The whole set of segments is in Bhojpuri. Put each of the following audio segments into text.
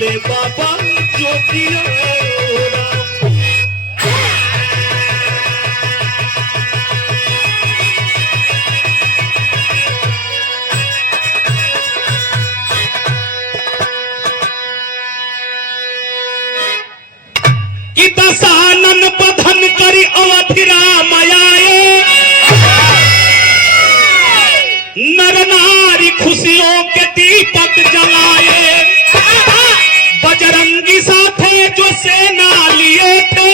भोले बाबा ज्योतिया कि दशानन बधन करी अवधि राम आए, नर नारी खुशियों के दीपक जलाए, बजरंगी साथे जो सेना लिए थे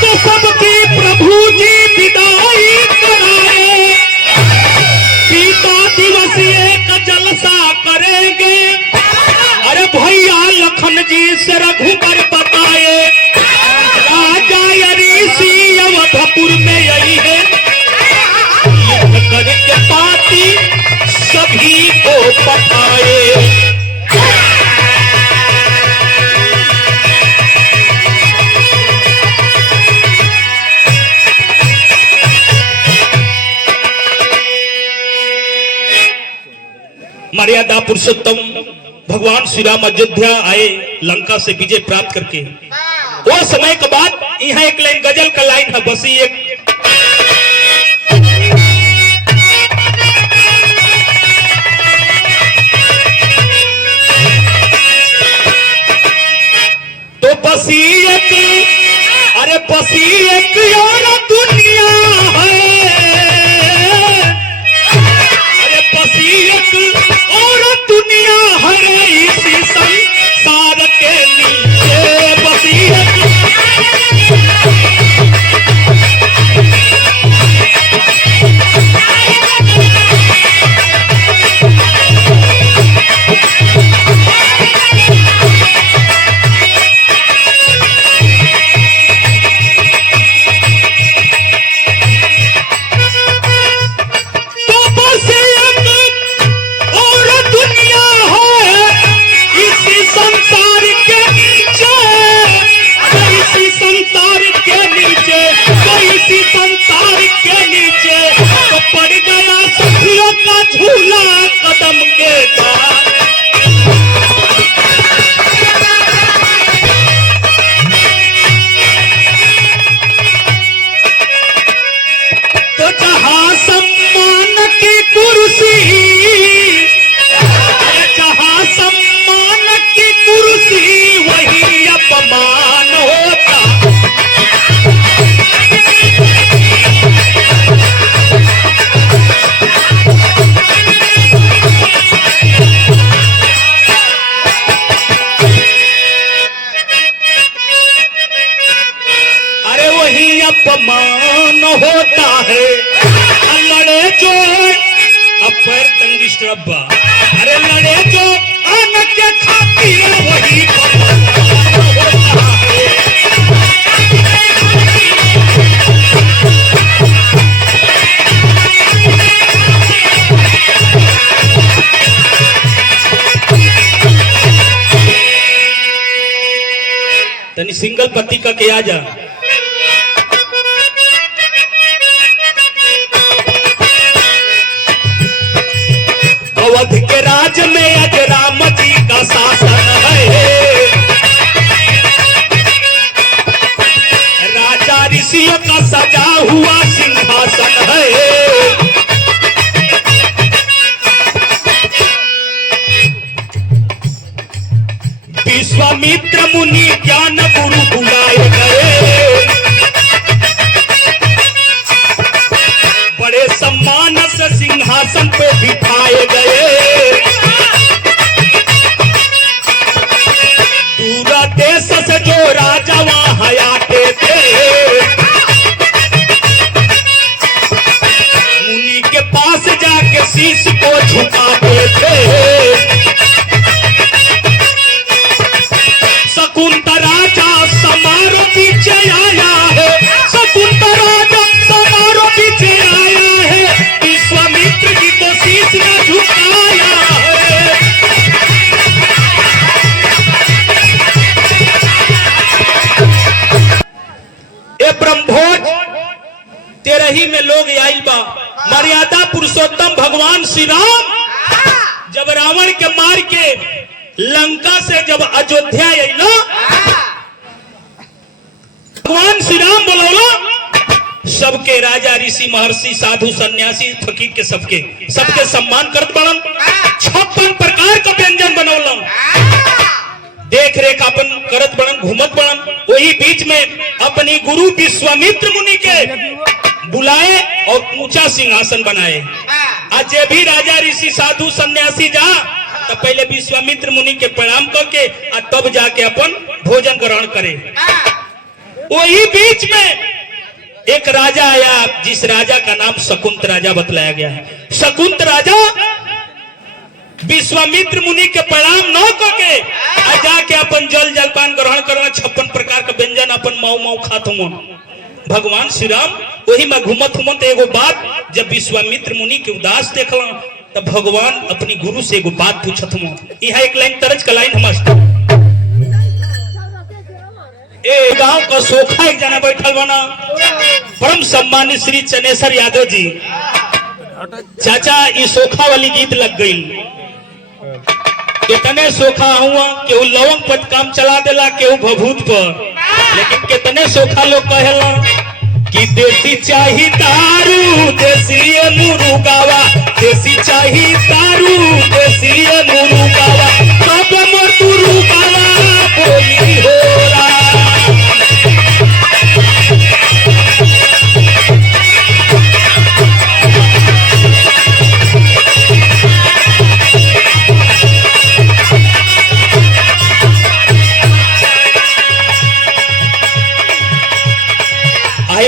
तो सबकी प्रभु जी विदाई कराए। सीता दिवस एक जलसा करेंगे, अरे भैया लखन जी से रघुबर बताए, राजा ऋषि अवधपुर में यही है, करके पाती सभी को पठाए। मर्यादा पुरुषोत्तम भगवान श्री राम अयोध्या आए लंका से विजय प्राप्त करके। वो समय के बाद यहाँ एक लाइन गजल का लाइन है, बसी एक तो बसी एक, अरे बसी एक और दुनिया है, अरे बसी एक और दुनिया है इसी संसार के नीचे। बसी एक झूला कदम के बाद। तो जहां सम्मान की कुर्सी, जहां सम्मान की कुर्सी वही अपमान होता। अपमान होता है, लड़े जो अब पैर तंगी स्ट्रब्बा, अरे लड़े जो अन्न के खातिर वही होता है। तनी सिंगल पति का किया जा। अवध के राज में आज राम जी का शासन है, राजा ऋषियों का सजा हुआ सिंहासन है। विश्वामित्र मुनि ज्ञान गुरु बुलाए गए, बड़े सम्मान से सिंहासन पे बिठाए गए। दूर देश से जो राजा वहां आते थे, मुनि के पास जाके शीश को झुकाते थे। शकुंतला राजा समारोह पीछे आया है, शकुंतला राजा समारोह पीछे आया है, विश्वामित्र जी को शीश ने झुकाया है। ये ब्रह्मभोज तेरे ही में लोग आइल बा। मर्यादा पुरुषोत्तम भगवान श्री राम जब रावण के मार के लंका से जब अयोध्या अलो भगवान श्री राम बोलो सबके राजा ऋषि महर्षि साधु सन्यासी फकीर के सबके सम्मान करत बनन 56 प्रकार का व्यंजन बनौलन देख रेख अपन करत बनन घूमत बनन। वही बीच में अपनी गुरु विश्वामित्र मुनि के बुलाए और ऊंचा सिंहासन बनाए। आज जे भी राजा ऋषि साधु सन्यासी जा तो पहले विश्वामित्र मुनि के प्रणाम करके और तब जाके अपन भोजन ग्रहण करे। वही बीच में एक राजा आया जिस राजा का नाम शकुंत राजा बतलाया गया है। शकुंत राजा विश्वामित्र मुनि के प्रणाम न करके जाके अपन जल जलपान ग्रहण करना 56 प्रकार का व्यंजन अपन माऊ माऊ खात हुआ। भगवान श्री राम वही में घूमत हुमत एगो बात जब विश्वामित्र मुनि के उदास देखला तब भगवान अपनी गुरु से एगो बात पूछत हुआ। यह एक लाइन तरज का लाइन हमारे गांव का सोखा एक जना बैठल बना परम सम्मानित श्री चनेश्वर यादव जी चाचा ये सोखा वाली गीत लग गई कितने सोखा हुआ केहू लवंग पर काम चला देला केहू भभूत पर लेकिन कितने सोखा लोग कहेला कि देसी चाही दारू देसी मुरुगावा देसी चाही दारू देसी मुरुगावा कब मोर मुरुगावा बोली होला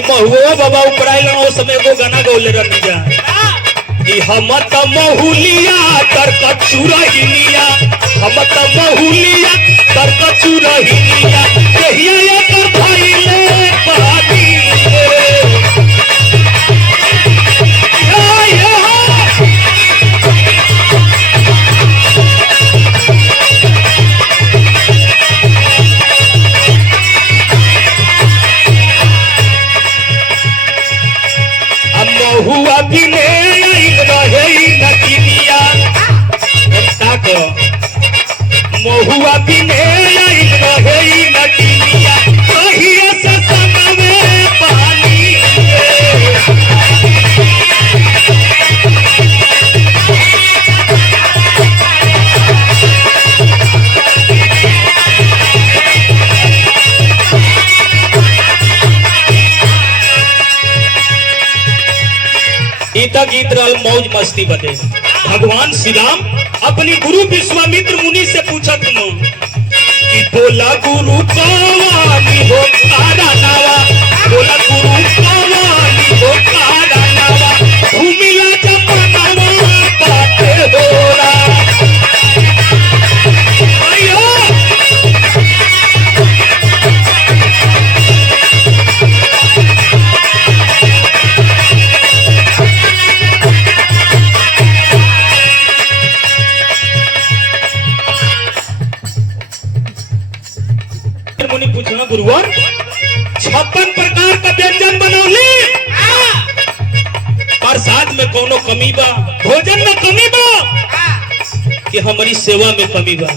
महुआ बाबा ऊपर आइल उस समय वो गाना गौले रही जा हम त महुलिया तरक चुरहिलिया हम त महुलिया तरक चुरहिलिया कहिया कर भइले पानी हुआ भी महुआ भी रहे नटिया कहिए से समय पानी गीत रहल मौज मस्ती बदे। भगवान श्री राम अपनी गुरु विश्वामित्र मुनि से पूछत कि बोला गुरु कवानी हो तारा नावा बोला गुरु कवानी हो तारा नावा भूमिया जमानावा बाटे होरा अयो गुरुवर 56 प्रकार का व्यंजन बनौली प्रसाद में कोनो कमी बा भोजन में कमी बा कि हमारी सेवा में कमी बा।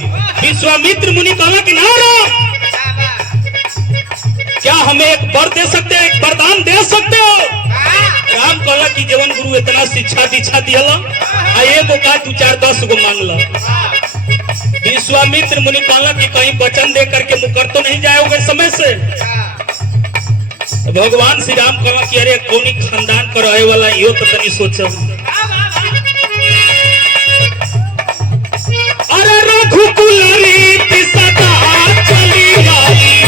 विश्वामित्र मुनि कहला कि ना क्या हमें एक वर दे सकते हो एक वरदान दे सकते हो। राम कहला कि जीवन गुरु इतना शिक्षा दीक्षा दिया एगो का 2 4 10 गो मांग ला। विश्वामित्र मुनि कहला कि कहीं वचन दे करके मुकर तो नहीं जाओगे समय से। भगवान श्री राम कहला कि अरे कौनी खानदान का रहे वाला यो तो तनी सोचो। अरे रघुकुल रीति सदा चली वाली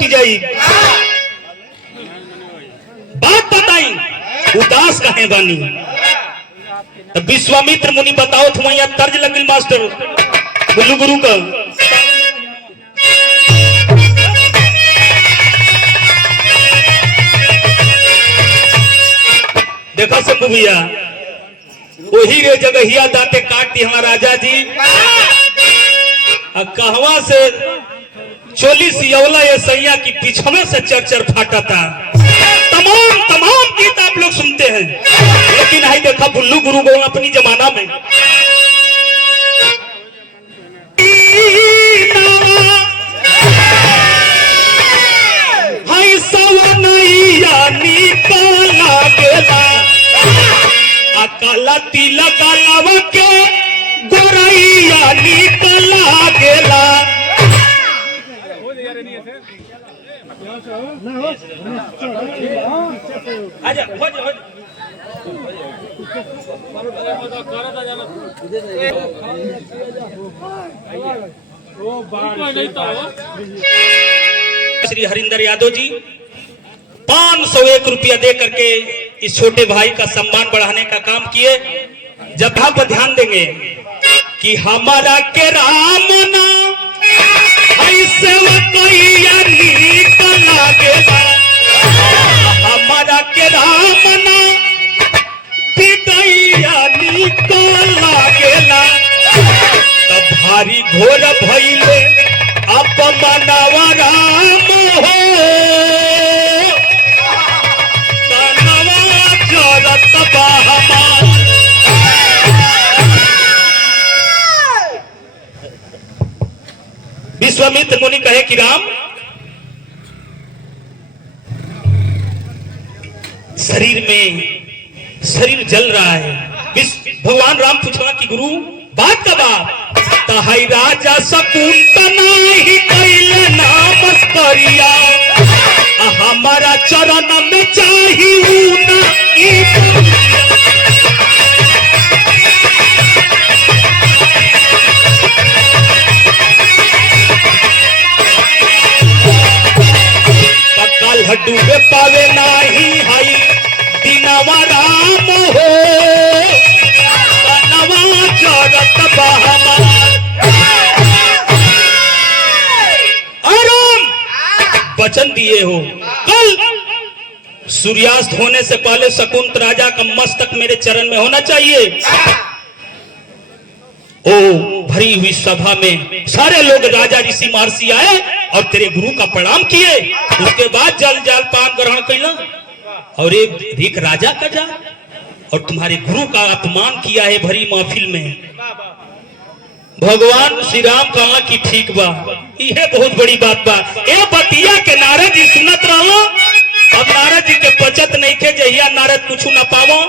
लूट जाई। बात बताई उदास कहे बानी। तो विश्वामित्र मुनि बताओ तुम्हारा तर्ज लगिल मास्टर बुल्लू गुरु का। देखा शंभू भैया वही रे जगहिया दाते काट दी हमारा राजा जी। कहवा से चोली सियौला ये सैया की पिछवे से चरचर फाटा था। तमाम गीत आप लोग सुनते हैं, लेकिन हाई देखा बुल्लू गुरु को अपनी जमाना में हाई सवनैया निकाला गेला काला तिला कालावा के गोरैया निकला गेला। श्री हरिंदर यादव जी 501 रुपया दे करके इस छोटे भाई का सम्मान बढ़ाने का काम किए। जब आप ध्यान देंगे कि हमारा के राम ना ऐसे हमारा के राम ना पितैया निकला गेला। तब भारी घोर भइले अपमानवा राम हो विश्वामित्र मुनि कहे कि राम शरीर जल रहा है। भगवान राम पूछला कि गुरु बात का बात तहाई राजा शकुंतला ही कैले नमस्कारिया हमारा चरण में चाहिए ना डूबे पावे नाही हाई दिनवा राम हो नवा जरत आराम वचन दिए हो। कल सूर्यास्त होने से पहले शकुंत राजा का मस्तक मेरे चरण में होना चाहिए। ओ भरी हुई सभा में सारे लोग राजा ऋषि महर्षि आए और तेरे गुरु का प्रणाम किए। उसके बाद जल जल पान ग्रहण कैला और एक राजा का जा और तुम्हारे गुरु का अपमान किया है भरी महफिल में। भगवान श्री राम कहा कि ठीक बा यह बहुत बड़ी बात बा। ए बतिया के नारद जी सुनत रहो। अब नारद जी के बचत नहीं थे जहिया नारद कुछ न पावो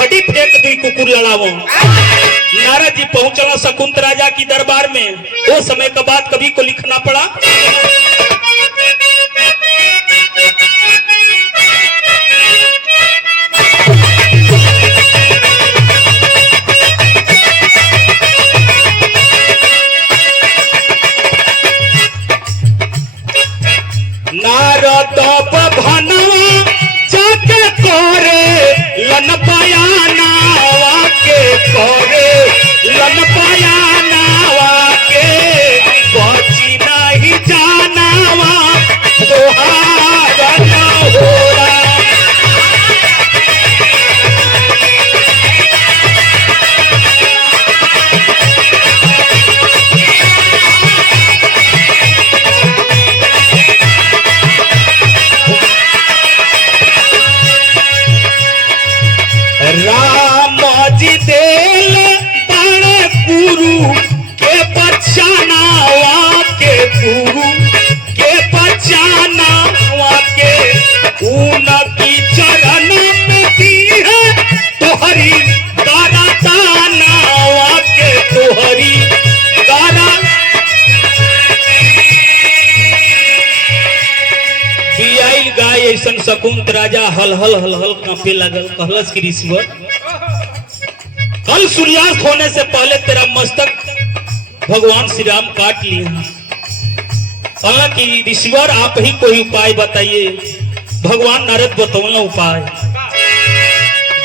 हड्डी फेंक दुई कुकुर लड़ावो। नारद जी पहुंचना शकुंत राजा की दरबार में। वो समय का बात कभी को लिखना पड़ा। नारद भनवा जाके कोरे लन पाया नावा के कोरे लन पाया नावा के बची नहीं जानावा तोहारा न होला। राम जी देल बड़े गुरु के पहचानावा के गुरु के पहचानावा के उनकी चरण में दी है तोहरी गारा दानावा के तोहरी गारा बियाइल गाय ऐसन शकुंत राजा हल हल हल हल कांपे लगल। कहलस की ऋषिवर कल सूर्यास्त होने से पहले तेरा मस्तक भगवान श्री राम काट लिए हैं। कहा कि ऋषिवर आप ही कोई उपाय बताइए। भगवान नारद बतौला उपाय।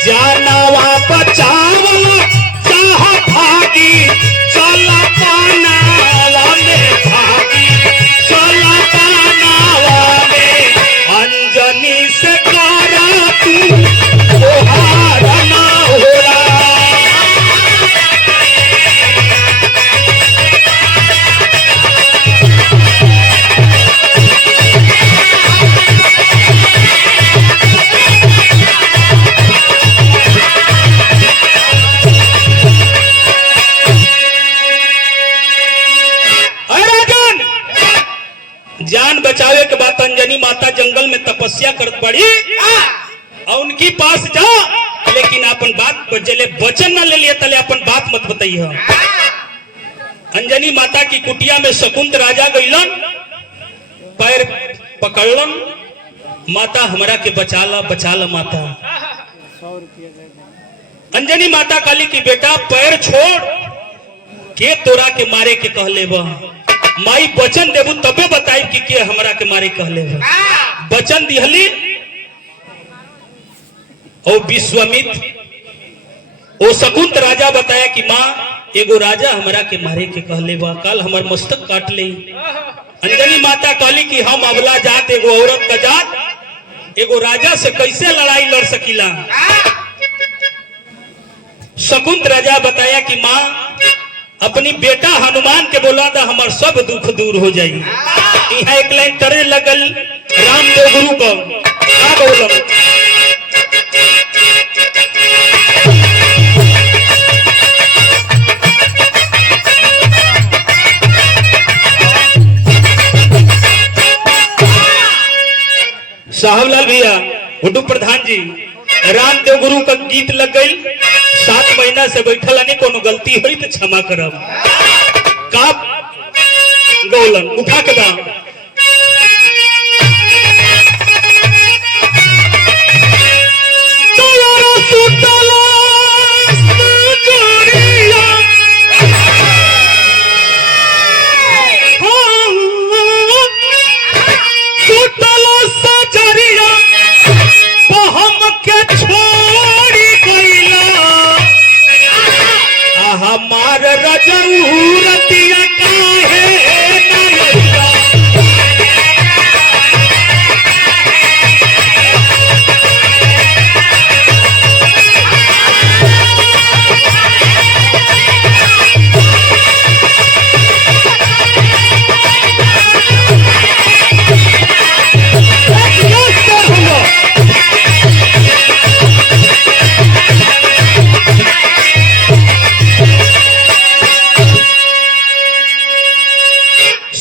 जानवा बचावला चाह भागी चला पानावा में भागी चला पानावा में अंजनी से करा तू ओहारा ना होला। जान बचावे के बाद अंजनी माता जंगल में तपस्या कर पड़ी और उनकी पास जा, लेकिन अपन बात जले वचन न ले लिया तले अपन बात मत बताइए। अंजनी माता की कुटिया में शकुंत राजा गईलन, पैर पकड़लन, माता हमरा के बचा ला माता। अंजनी माता काली की बेटा पैर छोड़ के तोरा के मारे के कहले बा। माई वचन देबू तबे बताई कि के हमरा के मारे कहले बा। वचन दिहली और विश्वामित्र ओ शकुंत राजा बताया कि माँ एगो राजा हमरा के मारे के कहले बा, कल हमर मस्तक काट ले। अंजनी माता कहली कि हम अबला जात एगो औरत का जात एगो राजा से कैसे लड़ाई लड़ सकीला। शकुंत राजा बताया कि माँ अपनी बेटा हनुमान के बोला था हमार सब दुख दूर हो जाई। यहाँ एक लाइन करे लगल रामदेव गुरु को का बोलम साहबलाल भैया हुड्डू प्रधान जी रामदेव गुरु का गीत लग गई। 7 महीना से बैठल नहीं, कोनो गलती हुई तो क्षमा करब। का गौलन उठा के दाम हमार रजूरतिया काहे नैया।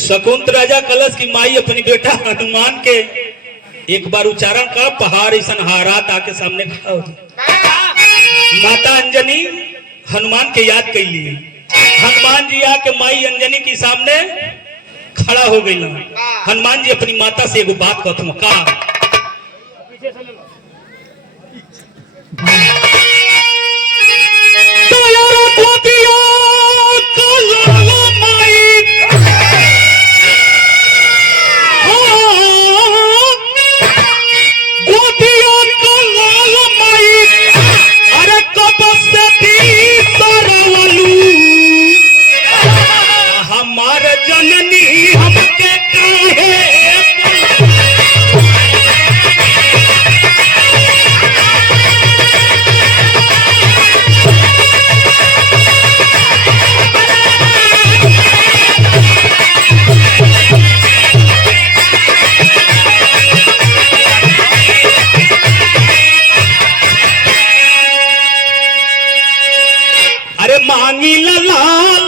शकुंत राजा कलश की माई अपनी बेटा हनुमान के एक बार उच्चारण कर, पहाड़ ऐसा हारात आके सामने खड़ा हो। माता अंजनी हनुमान के याद कैली। हनुमान जी आके माई अंजनी के सामने खड़ा हो गई। हनुमान जी अपनी माता से एगो बात कहते का मांगी लाल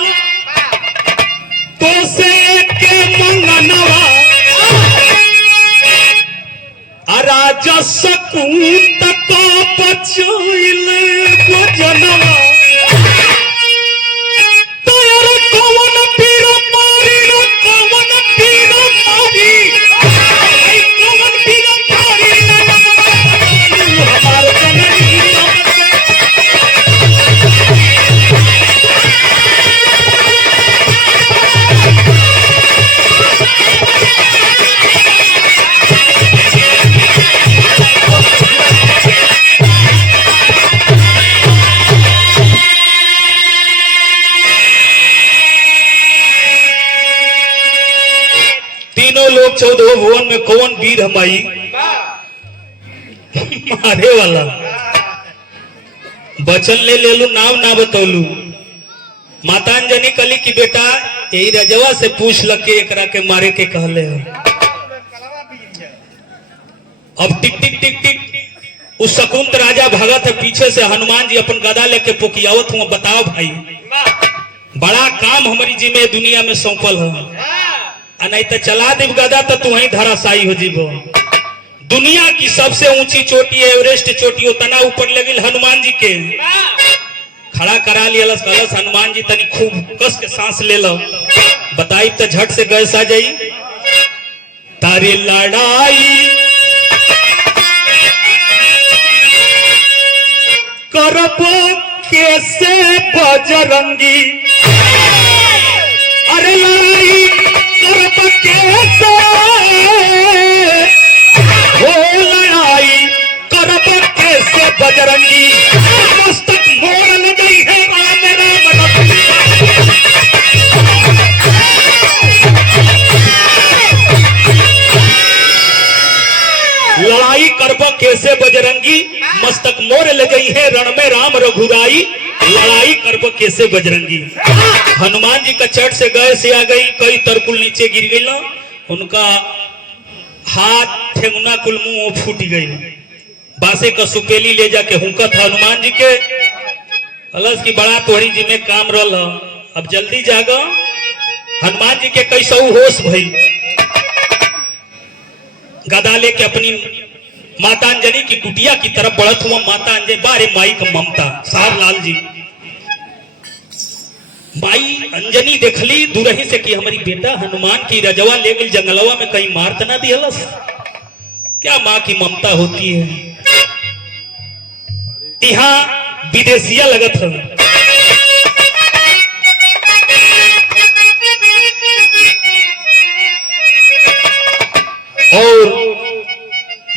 तो से के मंगनवा राजा सकूत को बचैल भजनवा। तोर कौन पीर मारी रो कौन पीर मारी कौन पीर मारी हमार जननी 14 भुवन में कौन वीर हमाई मारे वाला बचन ले लू नाम ना बतौलू। माता अंजनी कली की बेटा यही रजवा से पूछ लगे एकरा के मारे के कहले। अब टिक टिक टिक टिक उस शकुंत राजा भगत है पीछे से हनुमान जी अपन गदा लेके पुकियावत हुआ। बताओ भाई बड़ा काम हमारी जी में दुनिया में सौंपल है, नहीं तो चला देव गदा तो तू वहीं धराशायी हो जीवो। दुनिया की सबसे ऊंची चोटी है एवरेस्ट चोटी, उतना ऊपर लगिल हनुमान जी के खड़ा करा लिया। कलश हनुमान जी तनी खूब कस के सांस ले लो। बताई तो झट से गैस आ जाई। तारी लड़ाई करबो कैसे बजरंगी, अरे लड़ाई करबो कैसे हो, लड़ाई करबो कैसे बजरंगी, मस्तक मोड़ ले गई है राम राम। लड़ाई करबो कैसे बजरंगी, मस्तक मोड़ ले गई है रण में राम रघुराई। लड़ाई करबो कैसे बजरंगी। हनुमान जी का चट से गए से आ गई, कई तरकुल नीचे गिर गई ना, उनका हाथ ठेंगुना कुल मुंह फूट गई। बासे का सुपेली ले जाके हुंका था हनुमान जी के। अलस की बड़ा तोहरी जी में काम रल, अब जल्दी जागा। हनुमान जी के कैसा होश भई, गदा लेके अपनी माता अंजनी की कुटिया की तरफ बढ़त हुआ। माता अंजनी बारे माई का ममता सार लाल जी। माई अंजनी देखली दूरही से कि हमारी बेटा हनुमान की रजवा ले गई जंगलवा में, कहीं मार तो ना दिहलस। क्या माँ की ममता होती है। यहाँ विदेशिया लगत है। और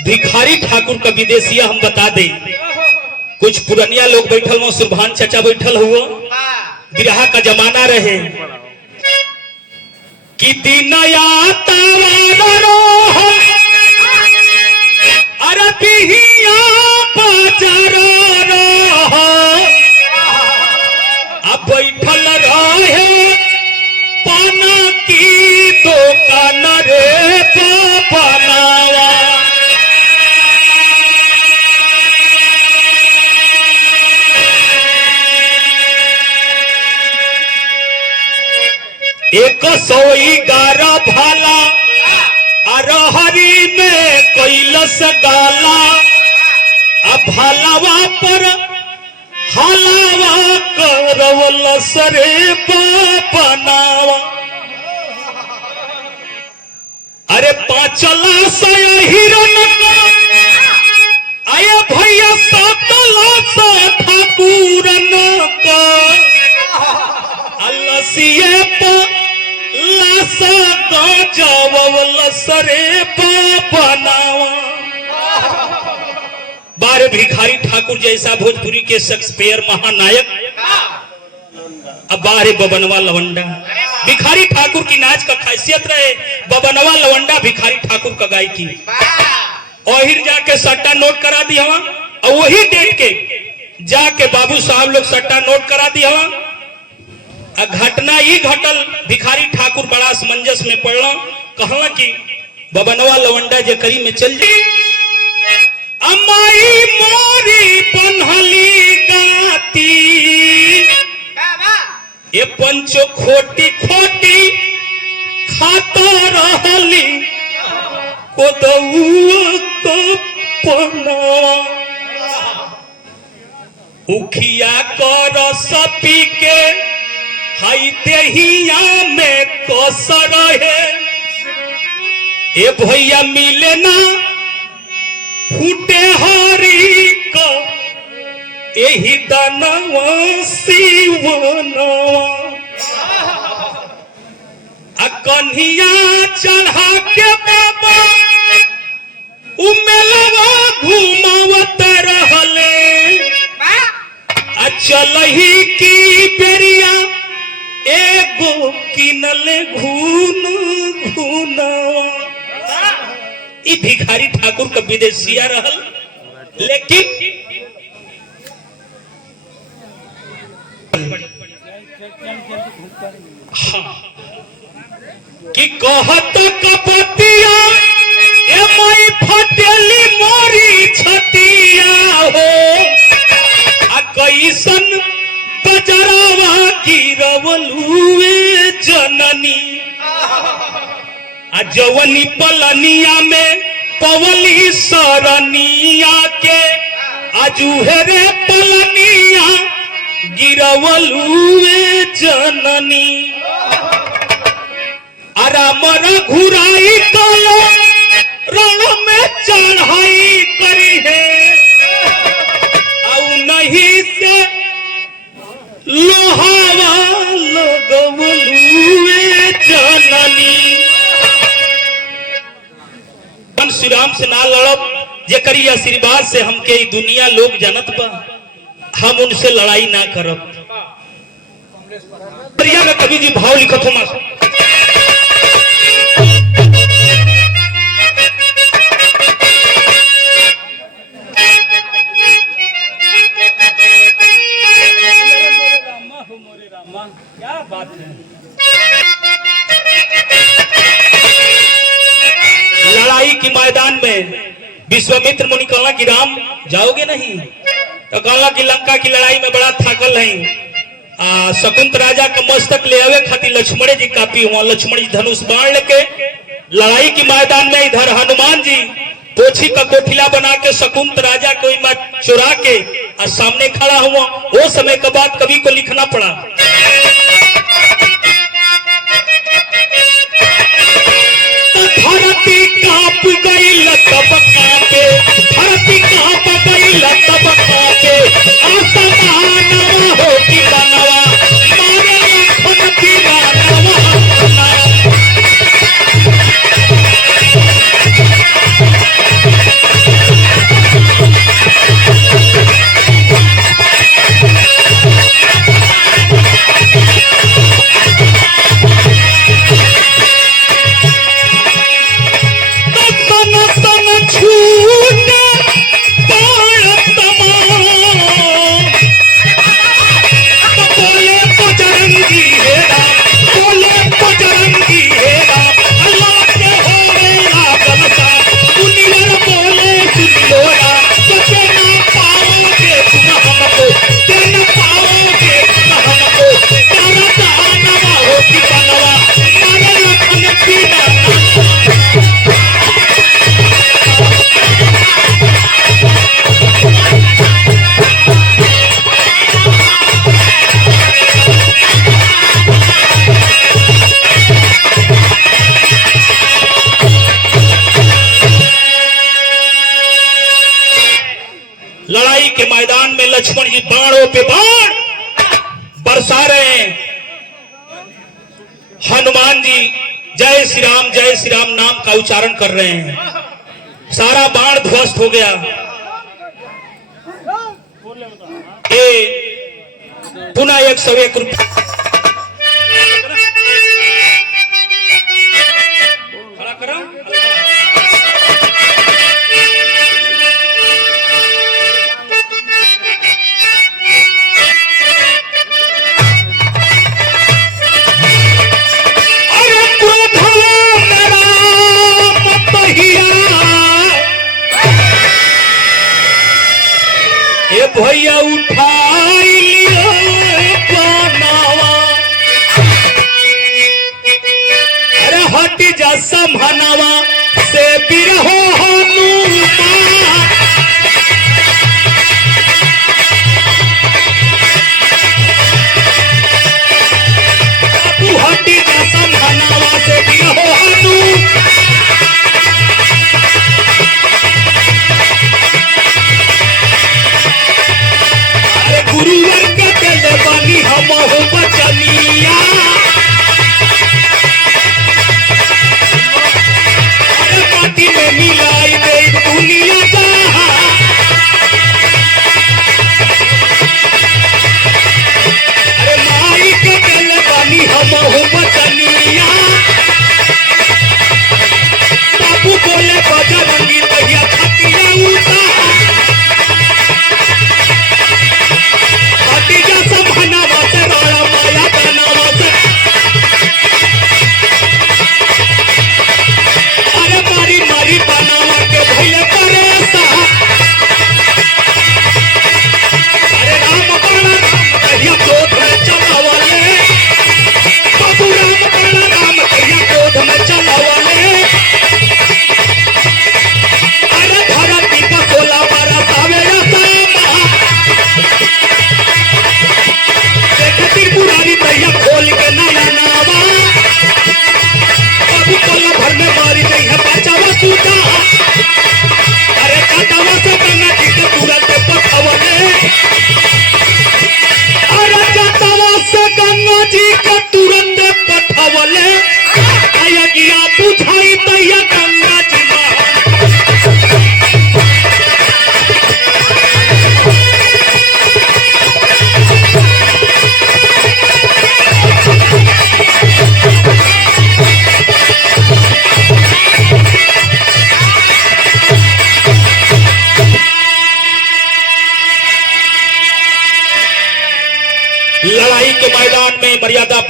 भिखारी ठाकुर का विदेशिया हम बता दें। कुछ पुरनिया लोग बैठल हुआ, सुरभान चाचा बैठल हुआ, बिरहा का जमाना रहे कि दिन अब बैठल रहे पाना की दुकान रे बनावा। एक 111 भाला अरहरी में कैलस गाला, अब भालावा पर हलावा करवलस रे बनावा। अरे पांचला से हिरन का आया भैया, सातला से ठाकुरन का अलसिए लसा गजवलस रे बनावा। बारे भिखारी ठाकुर जैसा भोजपुरी के शेक्सपियर महानायक, अब बारे बबनवा लवंडा। भिखारी ठाकुर की नाच का खासियत रहे बबनवा लवंडा भिखारी ठाकुर का गायकी। ओहिर जाके सट्टा नोट करा दी हवा, और वही डेट के जाके बाबू साहब लोग सट्टा नोट करा दी हवा। घटना ही घटल, भिखारी ठाकुर बड़ा असमंजस में पड़ला। कहला कि बबनवा लवंडा जकरी में चल जाए, अमाई मोरी पन्हली गाती, ये पंचो खोटी खोटी खाता रहली कोदौआ को पना। उखिया कर सपी के हाई देहिया में कस रहे, ए भैया मिले ना फूटे हरी का यही दानवा सिवनवा। कन्हिया चढ़ा के बाबा उमेलवा घुमावत रहले, चलही की बेरिया एगो किनले घून घूनवा। ई भिखारी ठाकुर का विदेशिया रहल, लेकिन हाँ कि कहत कपतिया ए माई फटेली मोरी छतिया हो आ कैसन बजरावा गिरवलुए जननी आ जवनी पलनिया में पवली सरनिया के आजुहे रे पलनिया गिरवलुए जननी आरामर घुराई कलो रण में चढ़ाई करी है आउ नहीं से लोहावा लगवलुए जननी। श्री राम से ना लड़ब जे करी आशीर्वाद से हमके ई दुनिया लोग जानत बा, हम उनसे लड़ाई ना करब। में कवि जी भाव लिखत हो मास क्या बात है। लड़ाई के मैदान में विश्वामित्र मुनि कहला कि राम जाओगे नहीं, तो कहला कि लंका की लड़ाई में बड़ा थाकल है। शकुंत राजा का मस्तक ले आवे खातिर लक्ष्मण जी काफी हुआ। लक्ष्मण जी धनुष बाण लेके लड़ाई के मैदान में इधर हनुमान जी पोछी का कोठिला बना के शकुंत राजा को चुरा के सामने खड़ा हुआ। वो समय के बाद कवि को लिखना पड़ा धरती कांप गई तब कांपे, धरती कांप गई तब कांपे, आसमानवा हो कि बनवा मारे लखन दीवानवा। लड़ाई के मैदान में लक्ष्मण जी बाणों पे बाण बरसा रहे हैं। हनुमान जी जय श्री राम नाम का उच्चारण कर रहे हैं। सारा बाण ध्वस्त हो गया। पुनः 101 रुपये खड़ा करा। भैया उठाई लियो बनावा, अरे हट जा समहनवा से बिरहो हनुमान। तू हट जा समहनवा से बिरहो हनुमान। गुरुवर के दिल बनी हम हो बचनिया, अरे माटी में मिलाई दे दुनिया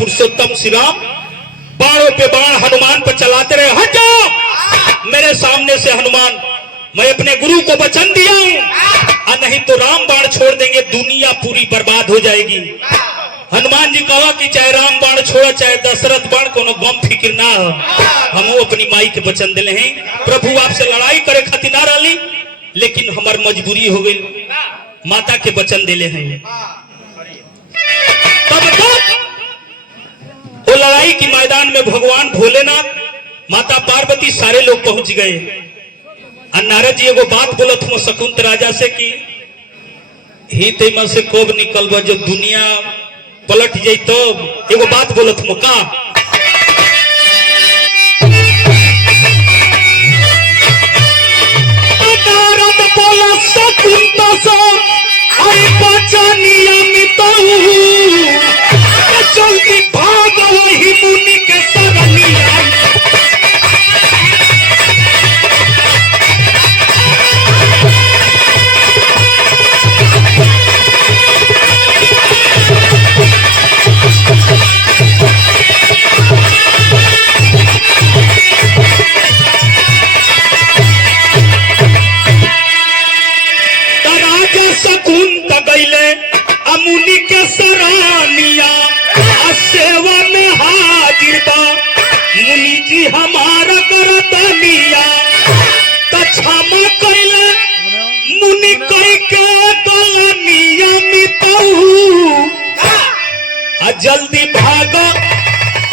पुरुषोत्तम श्री राम बाणों पे बाण हनुमान पर चलाते रहे। हट जाओ मेरे सामने से हनुमान, मैं अपने गुरु को वचन दिया हूं, नहीं तो राम बाण छोड़ देंगे, दुनिया पूरी बर्बाद हो जाएगी। हनुमान जी कहा कि चाहे राम बाण छोड़ा चाहे दशरथ बाण, कोनो गम फिक्र ना हो, हम अपनी माई के वचन दिले हैं। प्रभु आपसे लड़ाई करे खातिर ना रही, लेकिन हमार मजबूरी हो गई, माता के वचन दिले हैं। तब तक वो लड़ाई की मैदान में भगवान भोलेनाथ, माता पार्वती, सारे लोग पहुंच गए। नारद जी एगो बात बोलत हो शकुंत राजा से कि ही तेमा से कब निकलबा, जब दुनिया पलट जाई तो एगो बात बोलत हो का। नारद बोला शकुंत से आई बचनिया मितऊ, जल्दी भाग वही मुनि के सरनिया। शकुंत गईले मुनि के सरानिया, सेवा में हाजिर बा मुनि जी हमारा करतनिया। क्षमा कैले मुनि कई के गलनिया मितऊ, जल्दी भागो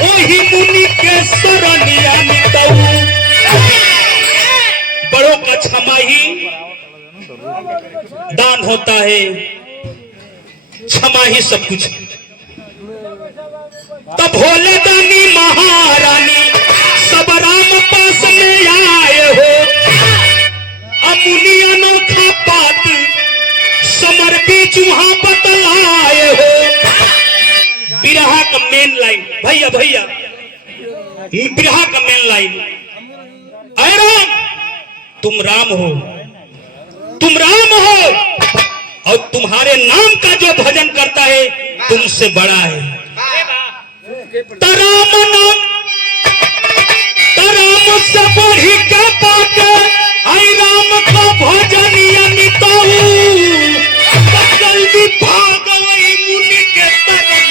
वही मुनि के सरनिया मितऊ। बड़ों का क्षमा ही दान होता है, क्षमा ही सब कुछ। तब भोले दानी महारानी सब राम पास में आए हो, मुनि अनोखा बात समर बीच वहां बतलाए हो। बिरहा का मेन लाइन भैया भैया, बिरहा का मेन लाइन, अरे राम तुम राम हो, तुम राम हो, और तुम्हारे नाम का जो भजन करता है तुमसे बड़ा है। तराम नाम तराम से बढ़ी के बात, आई राम का भजन मितऊ, जल्दी भाग वही मुनि के तरफ।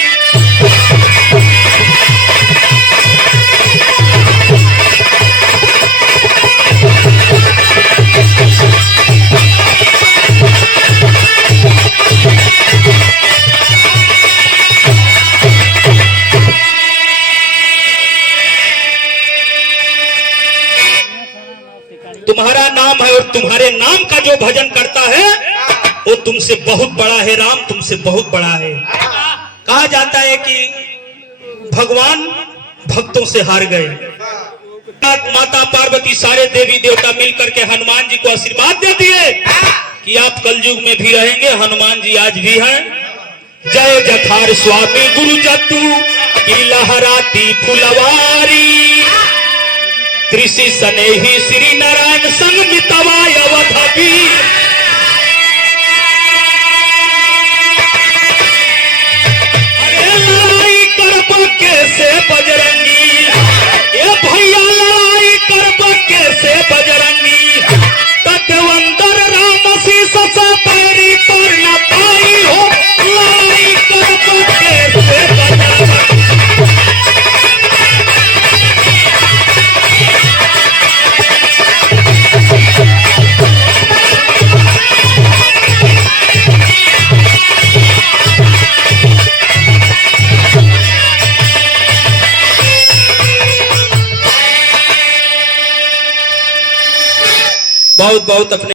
तुम्हारा नाम है और तुम्हारे नाम का जो भजन करता है वो तुमसे बहुत बड़ा है, राम तुमसे बहुत बड़ा है। कहा जाता है कि भगवान भक्तों से हार गए। माता पार्वती सारे देवी देवता मिलकर के हनुमान जी को आशीर्वाद दे दिए कि आप कलयुग में भी रहेंगे, हनुमान जी आज भी हैं। जय जखार स्वामी गुरु जतु की लहराती फुलवारी, कृषि सनेही श्री नारायण संग मितवाय अवधि। अरे लड़ाई करब कैसे बजरंगी, ए भैया लड़ाई करब कैसे बजरंगी, तत्वंदर राम शीस से पैरी पर न पाई हो, लड़ाई करब कैसे बजरंगी। बहुत बहुत अपने